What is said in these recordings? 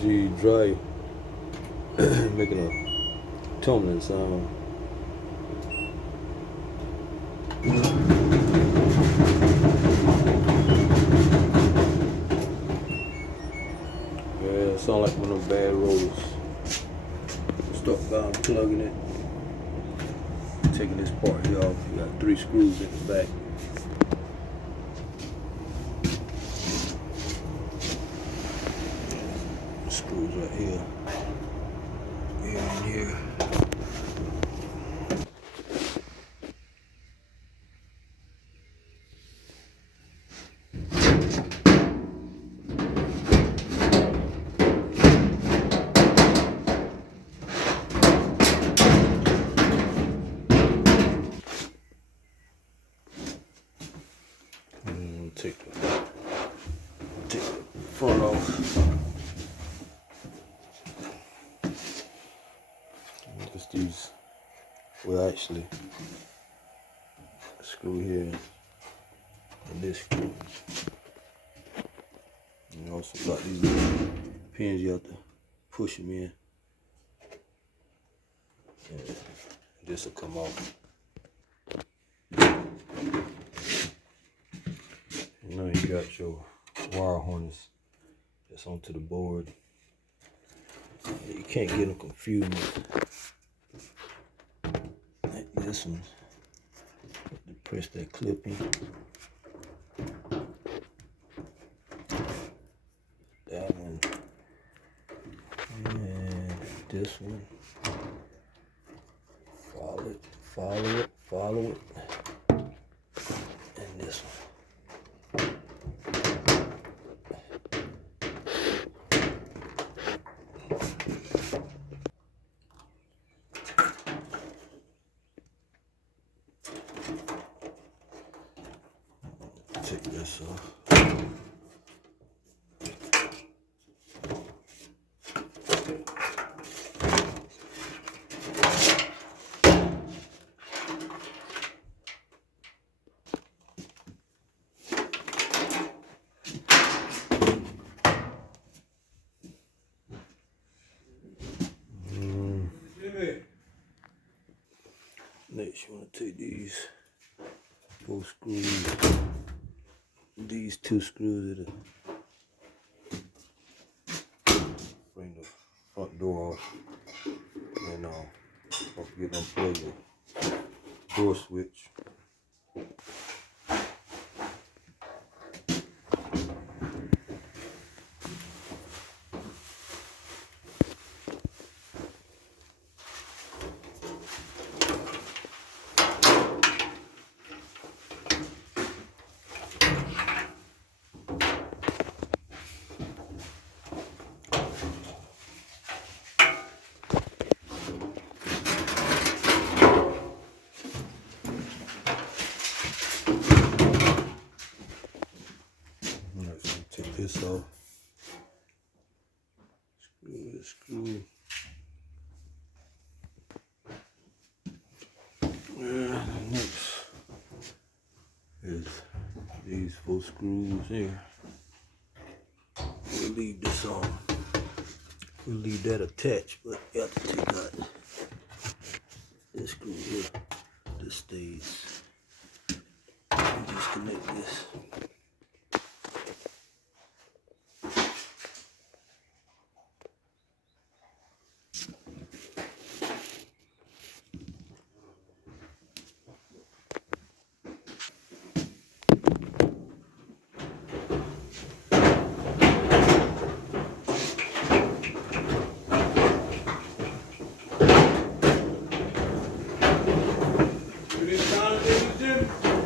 G dry making a tumbling sound. Yeah, it sound like one of them bad rollers. Start by unplugging it. Taking this part here off. You got 3 screws in the back. Screws right here. Here and here. Take the front off. Just these will actually screw here and this screw. You also got these little pins you have to push them in. And this will come off. Now you got your wire harness that's onto the board. You can't get them confused. Like this one, you press that clip in. That one, and this one. Follow it, and this one. Take this off. Next, you want to take these 4 screws. These 2 screws that bring the front door off, and don't forget to unplug the door switch. Take this off. Screw this screw. Next is these 4 screws here. We'll leave this on. We'll leave that attached, but you have to take out this screw here. This stays. And disconnect this.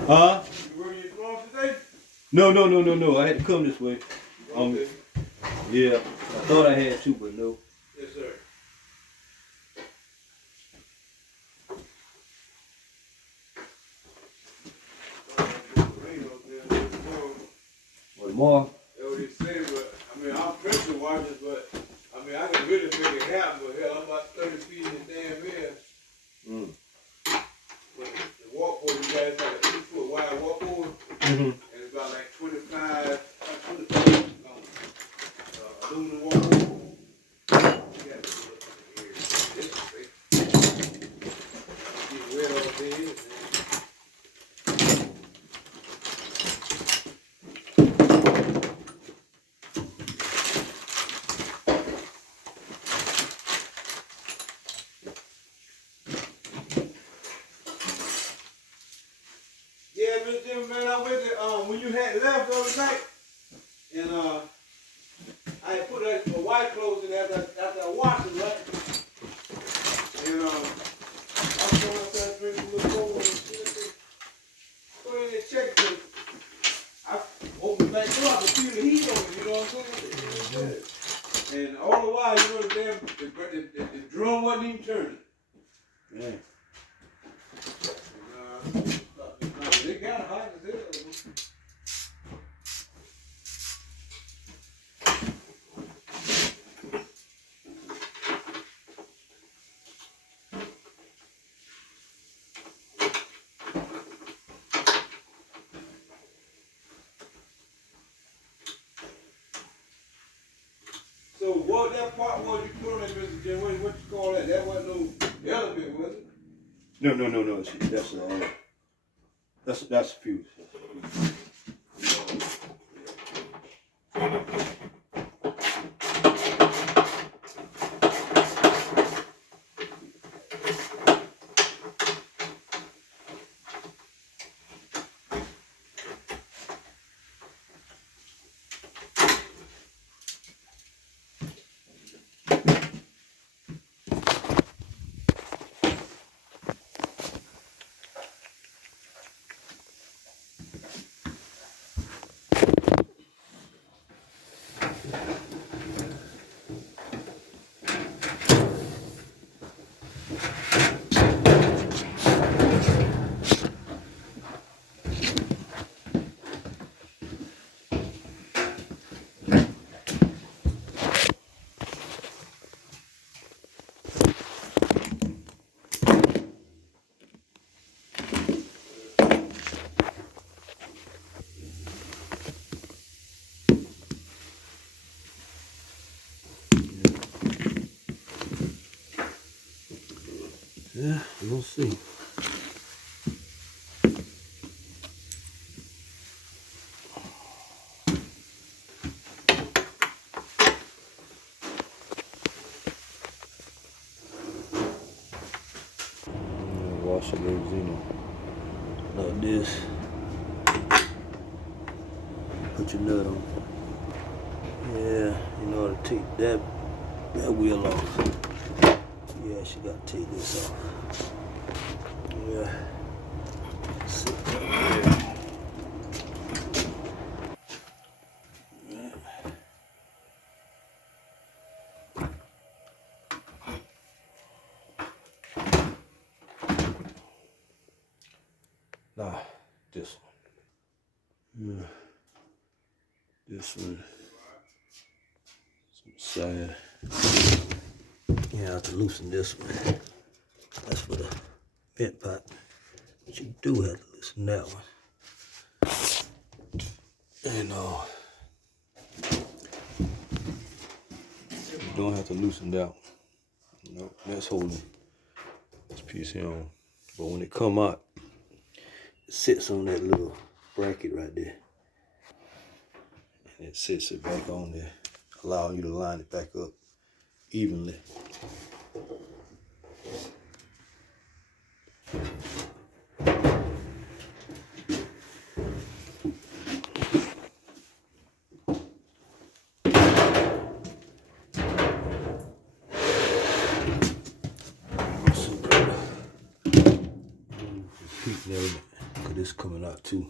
Huh? No. I had to come this way. Yeah. I thought I had to, but no. Yes, sir. What more? That's what he said, but I mean, I'm pressure watching, but I mean, I can really make it happen, but hell, I'm about 30 feet in the damn air. But the walkboard, you guys got a 2-foot wide walkboard, and it's about like 25 feet long. Aluminum walkboard. remember, man, I went to, when you had left the other night, and, I had put my white clothes in after I washed them, right? And, I was going outside drinking a little cold water, go in there and check it. I opened the back door, I could feel the heat on it, you know what I'm saying? And all the while, you know, the drum wasn't even turning. Man. They got hot as hell. So what that part was you put on that, Mr. Jim? What you call that? That wasn't no element, was it? No. That's a fuse. Yeah, we'll see. Wash it in like this. Put your nut on. Yeah, in order to take that wheel off. Yeah, she got to take this off. Yeah. Sit right there. Nah, this one. Yeah. This one. Some side. Yeah, I have to loosen this one. That's for the vent pipe. But you do have to loosen that one. And you don't have to loosen that one. Nope, that's holding this piece here on. But when it come out, it sits on that little bracket right there. And it sits it back on there, allowing you to line it back up evenly. Cause this coming out too.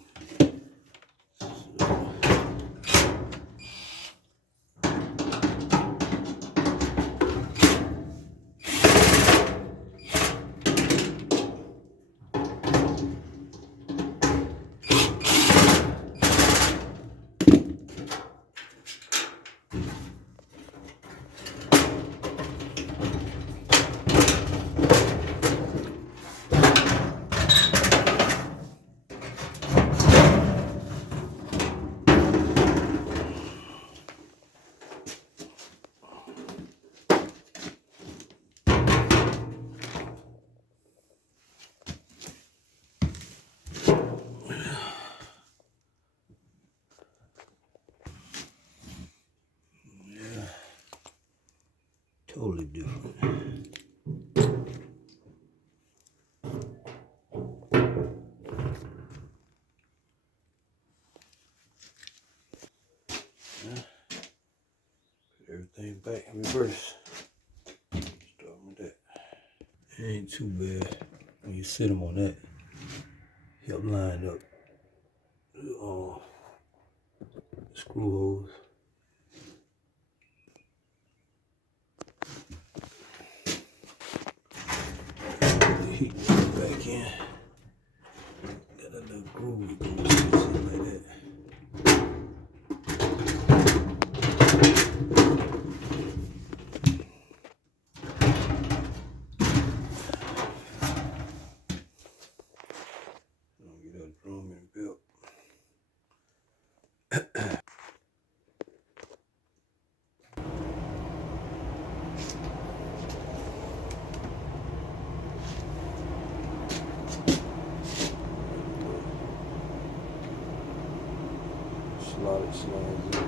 Totally different. everything back in reverse. Start with that. It ain't too bad when you sit them on that. Help line up the screw holes. Heat back in. Got a little groove that goes something like that. Get that drum and belt. Slide it, slides in.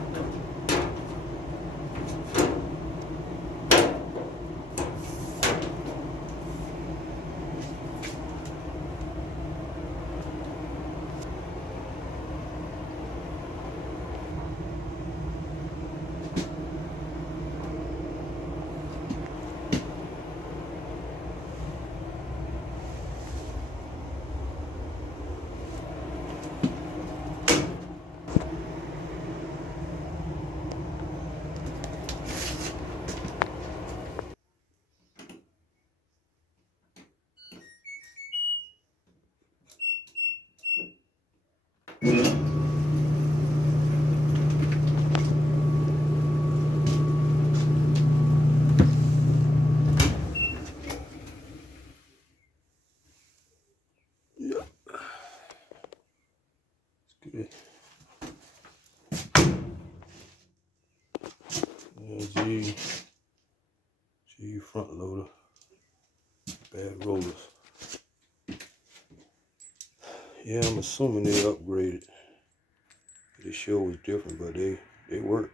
Good. G front loader, bad rollers. Yeah, I'm assuming they upgraded. The show was different, but they work.